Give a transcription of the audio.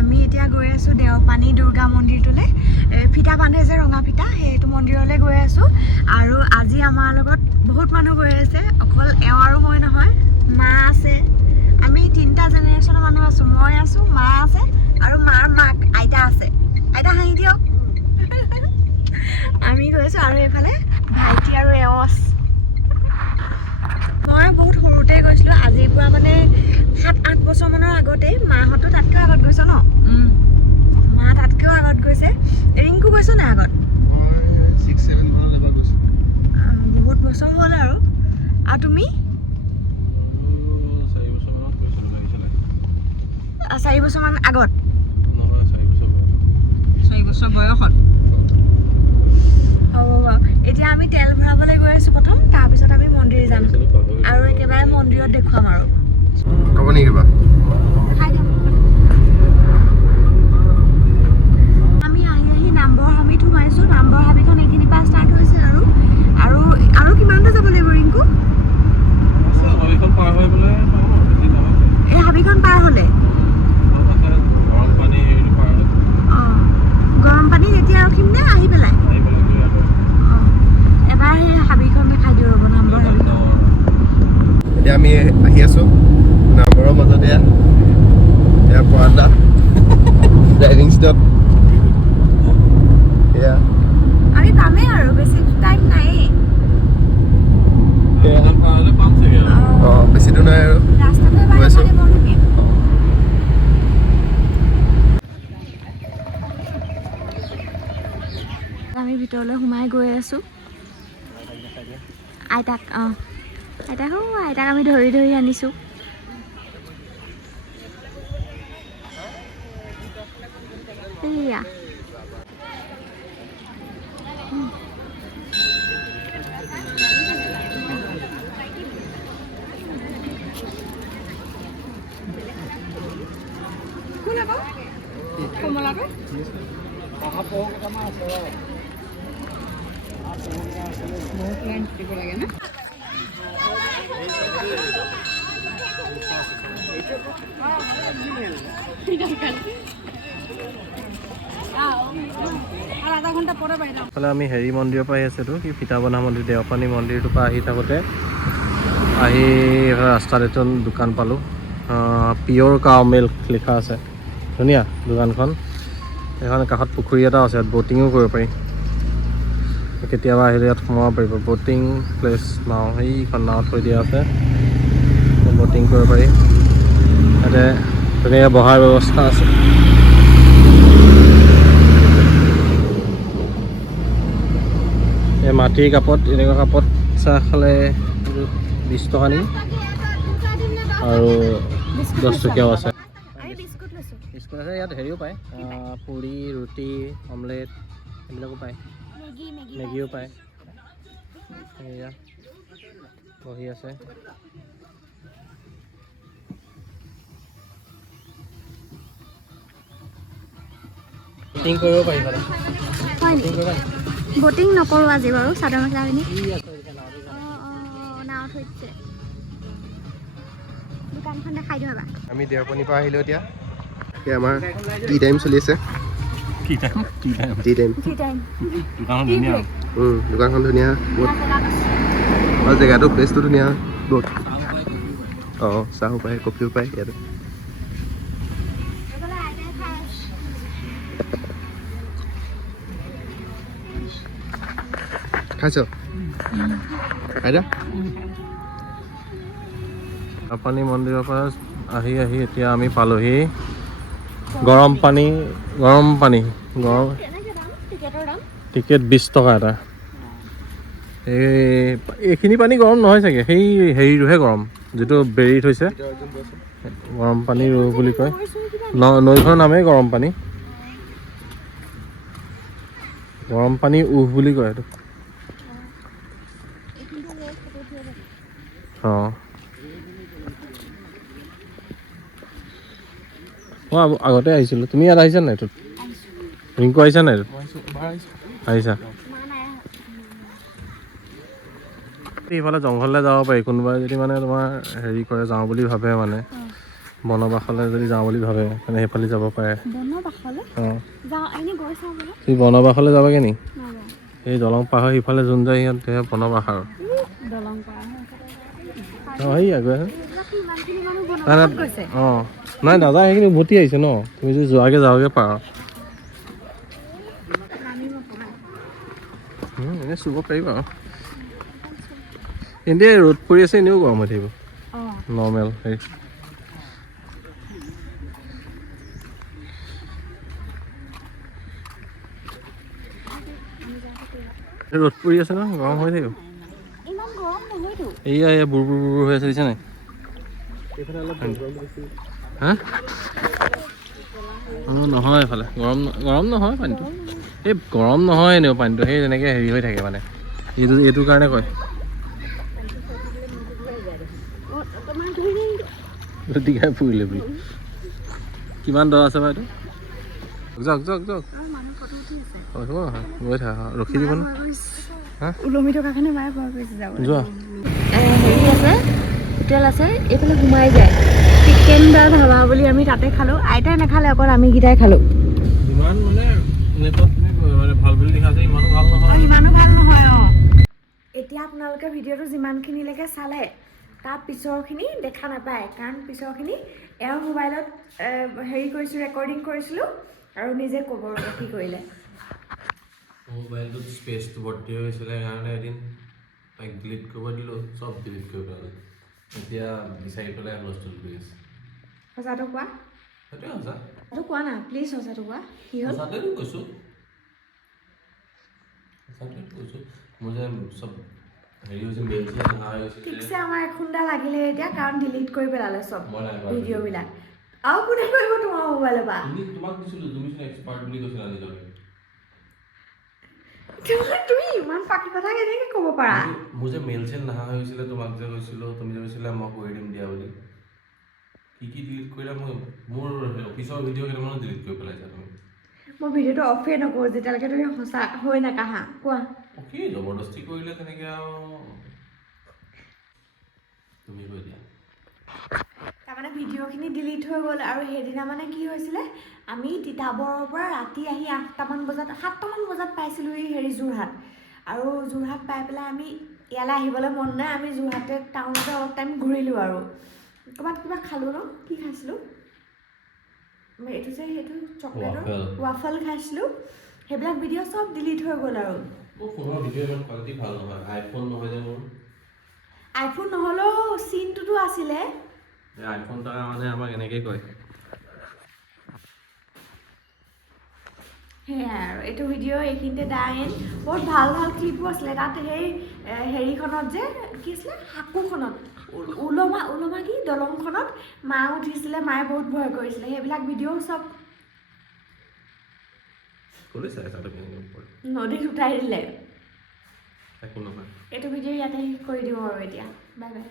আমি এতিয়া গৈ আছোঁ দেওপানী দুৰ্গা মন্দিৰটোলৈ ফিটা বান্ধে যে ৰঙা ফিটা সেইটো মন্দিৰলৈ গৈ আছোঁ আৰু আজি আমাৰ লগত বহুত মানুহ গৈ আছে অকল এওঁ আৰু মই নহয় মা আছে আমি 3টা জেনেৰেশ্যনৰ মানুহ আছোঁ মই আছোঁ মা আছে আৰু মাৰ মাক আইতা আছে আইতা হাঁহি দিয়ক আমি গৈ আছোঁ আৰু এইফালে ভাইটি আৰু এওঁ আছে মই বহুত সৰুতে গৈছিলোঁ আজিৰ পৰা মানে 7-8 বছৰমানৰ আগতে মাহঁতো তাতকৈ আগত গৈছ ন মা তাতকৈও আগত গৈছে ৰিংকু গৈছ নাই আগত 6-7 মানত এবাৰ গৈছোঁ বহুত বছৰ হ'ল আৰু তুমি 4 বছৰমানত গৈছিলোঁ লাগিছিলে 4 বছৰমান আগত নহয় 4 বছৰ বয়সত হ'ব বাৰু এতিয়া আমি তেল ভৰাবলৈ গৈ আছোঁ প্ৰথম তাৰপিছত আমি মন্দিৰ যাম আৰু একেবাৰে মন্দিৰত দেখুৱাম আৰু ক'ব নেকি কিবা আমি আহি নামবৰ হাবিত সোমাইছোঁ নামবৰ হাবিখন এইখিনিৰ পৰা ষ্টাৰ্ট হৈছে আৰু কিমানটা যাব লাগিব ৰিংকু হাবিখন পাৰ হৈ পেলাই এই হাবিখন পাৰ হ'লে গৰম পানী হেৰি পাৰ হৈ অঁ গৰম পানীত এতিয়া ৰখিম নে আহি পেলাই অঁ এবাৰ সেই হাবিখন দেখাই দিওঁ ৰ'ব নামবৰ হাবিখন এতিয়া আমি আহি আছোঁ নামবৰৰ মাজতে এয়া পৰান্দা ড্ৰাইভিং ষ্টপ এয়া আমি পামেই আৰু বেছি টাইম নাইয়ে অঁ বেছি দূৰ নাই আৰু ৰাস্তাটো এবাৰ গৈছোঁ। দেখালে বৰ ধুনীয়া আমি ভিতৰলৈ সোমাই গৈ আছোঁ আইতাক আইতাক আমি ধৰি আনিছোঁ এয়া কমলাটো বহুত লাইন দিব লাগে না আমি হেৰি মন্দিৰৰ পৰা আহি আছিলোঁ কি ফিটাবনা মন্দিৰ দেওপানী মন্দিৰটোৰ পৰা আহি থাকোঁতে ৰাস্তাত এইটো দোকান পালোঁ পিয়'ৰ কাউ মিল্ক লিখা আছে ধুনীয়া দোকানখন এখন কাষত পুখুৰী এটা আছে ইয়াত ব'টিঙো কৰিব পাৰি কেতিয়াবা আহিলে ইয়াত সোমাব পাৰিব ব'টিং প্লেচ নাও সেইখন নাও থৈ দিয়া আছে ব'টিং কৰিব পাৰি ইয়াতে ধুনীয়া বহাৰ ব্যৱস্থা আছে এই মাটিৰ কাপত এনেকুৱা কাপত চাহ খালে 20 টকা নেকি আৰু 10 টকীয়াও আছে বিস্কুট আছে ইয়াত হেৰিও পায় পুৰি ৰুটি অমলেট এইবিলাকো পায় মেগীও পায় এয়া বহি আছে ব'টিং কৰিব পাৰি ব'টিং নকৰোঁ আজি বাৰু চাদৰ মেখেলা পিন্ধি নাও থৈছে দোকানখন দেখাই দিওঁ এবাৰ আমি দেওপানীৰ পৰা আহিলোঁ এতিয়া আমাৰ টি টাইম চলি আছে টি টাইম দোকানখন ধুনীয়া বহুত আৰু জেগাটো প্লেচটো ধুনীয়া বহুত অঁ চাহো পায় কফিও পায় ইয়াতে খাইছ আইতা দেওপানী মন্দিৰৰ পৰা আহি এতিয়া আমি পালোহি গৰম পানী টিকেট 20 টকা এটা এইখিনি পানী গৰম নহয় চাগে সেই হেৰিটোহে গৰম যিটো বেৰি থৈছে গৰম পানী ৰু বুলি কয় নৈখনৰ নামেই গৰম পানী উহ বুলি কয় এইটো অঁ মই আগতে আহিছিলোঁ তুমি ইয়াত আহিছা নাই এইটোত ৰিংকু আহিছা নাই আহিছা এইফালে জংঘললৈ যাব পাৰি কোনোবাই যদি মানে তোমাৰ হেৰি কৰে যাওঁ বুলি ভাবে মানে বনবাসলৈ যদি যাওঁ বুলি ভাবে তেনে সেইফালে যাব পাৰে। বনবাসলৈ অঁ যাওঁ, এনেই গৈ চাওঁ বোলো। তুমি বনবাসলৈ যাবাগে নি? নাযাওঁ। এই দলং পাৰ হৈ সিফালে যোন যায় সিহঁত সেয়া বনবাস আৰু দলং পাৰ হৈ অঁ সেয়া গৈ ইমানখিনি মানুহ নাই বনবাসত গৈছে। অঁ নাই নাযায়, সেইখিনি উভতি আহিছে ন। তুমি যদি যোৱাগে যাওঁগে পাৰ নামিব পৰা। এনেই চুব পাৰিবা আৰু এনেই ৰ'দ পৰি আছে, এনেও গৰম হৈ থাকিব অঁ নৰ্মেল হেৰি। ৰ'দ পৰি আছে ন, গৰম হৈ থাকিব। ইমান গৰম নহয়তো। এয়া বুৰ বুৰ বুৰ হৈ আছে, দিছে নাই? হা অঁ নহয়, এইফালে গৰম গৰম নহয় পানীটো। এই গৰম নহয় এনেও পানীটো, সেই তেনেকৈ হেৰি হৈ থাকে মানে। এইটো কাৰণে কয় দীঘাই ফুৰিলে বুলি। কিমান দৰ আছে বাৰু এইটো? যাওক যাওক যাওক, গৈ থাক, ৰখি দিব ন। হা ওলমি থকা কাৰণে মায়ে ভয় কৰিছে যাব। যোৱা। হেৰি আছে, হোটেল আছে, এইফালে সোমাই যায়। চিকেন দা ধাবা বুলি আমি তাতে খালোঁ। আইতাই নাখালে, অকল আমি কেইটাই খালোঁ। ইমান মানে নেটত মানে ভাল বুলি লিখা আছে, ইমানো ভাল নহয়। ইমানো ভাল নহয়। অঁ এতিয়া আপোনালোকে ভিডিঅ'টো যিমানখিনিলৈকে চালে, তাৰ পিছৰখিনি দেখা নাপায়, কাৰণ পিছৰখিনি এওঁৰ মোবাইলত হেৰি কৰিছোঁ, ৰেকৰ্ডিং কৰিছিলোঁ আৰু নিজে ক'ব কি কৰিলে। মোবাইলটোত স্পেচটো ভৰ্তি হৈ গৈছিলে কাৰণে এদিন তাইক ডিলিট কৰিব দিলোঁ, চব ডিলিট কৰি পেলালোঁ। এতিয়া বিচাৰি পেলাই হুলস্থুল কৰি আছে। সঁচাটো কোৱা, সেইটোৱে সঁচা। সঁচাটো কোৱা না প্লিজ, সঁচাটো কোৱা, কি হ'ল? সঁচাটোৱেতো কৈছোঁ, সঁচাটোৱে কৈছোঁ। মোৰ যে চব হেৰি হৈছে, মেইল চেল নহা হৈ গৈছে। ঠিকছে আমাৰ এখুন্দা লাগিলে এতিয়া, কাৰণ ডিলিট কৰি পেলালে চব মই নাই কৰা ভিডিঅ'বিলাক। আৰু কোনে কৰিব তোমাৰ মোবাইলৰ পৰা? তোমাক দিছিলোঁ, তুমিচোন এক্সপাৰ্ট বুলি কৈছিলা নিজকে। তুমি ইমান পাকি কথা কেনেকে ক'ব পাৰা? মোৰ যে মেইল চেল নহা হৈ গৈছিলে, তোমাক যে কৈছিলোঁ, তুমি যে কৈছিলা মই কৰি দিম দিয়া বুলি। কি ডিলিট কৰিলা? মোৰ অফিচৰ ভিডিঅ' কেইটামানো ডিলিট কৰি পেলাইছা তুমি। মই ভিডিঅ'টো অফেই নকৰোঁ যেতিয়ালৈকে তুমি সঁচা হৈ নাকাহা। কোৱা। অ'কে, জবৰদস্তি কৰিলে তেনেকৈ আৰু তুমি কৈ দিয়া। তাৰমানে ভিডিঅ'খিনি ডিলিট হৈ গ'ল, আৰু সেইদিনা মানে কি হৈছিলে, আমি তিতাবৰৰ পৰা ৰাতি আহি 7টামান বজাত পাইছিলোঁহি হেৰি যোৰহাট। আৰু যোৰহাট পাই পেলাই আমি ইয়ালৈ আহিবলৈ মন নাই, আমি যোৰহাটে টাউনতে অলপ টাইম ঘূৰিলোঁ আৰু ক'ৰবাত কিবা খালোঁ ন, কি খাইছিলোঁ এইটো যে সেইটো চকলেটৰ ৱাফল খাইছিলোঁ। সেইবিলাক ভিডিঅ' চব ডিলিট হৈ গ'ল। আৰু মোৰ ফোনৰ ভিডিঅ' ইমান কোৱালিটি ভাল নহয়, আইফোন নহয় যে মোৰ। আইফোন নহ'লেও চিনটোতো আছিলে। আইফোন থকা মানে আমাক এনেকৈ কয়। সেয়াই আৰু এইটো ভিডিঅ' এইখিনিতে দা এণ্ড। বহুত ভাল ভাল ক্লিপো আছিলে তাত। সেই হেৰিখনত যে কি আছিলে, সাঁকোখনত ওলমা কি দলংখনত মা উঠিছিলে, মায়ে বহুত ভয় কৰিছিলে। সেইবিলাক ভিডিঅ' চব নদীত উঠাই দিলে। এইটো ভিডিঅ' ইয়াতে শেষ কৰি দিওঁ আৰু এতিয়া। Bye bye.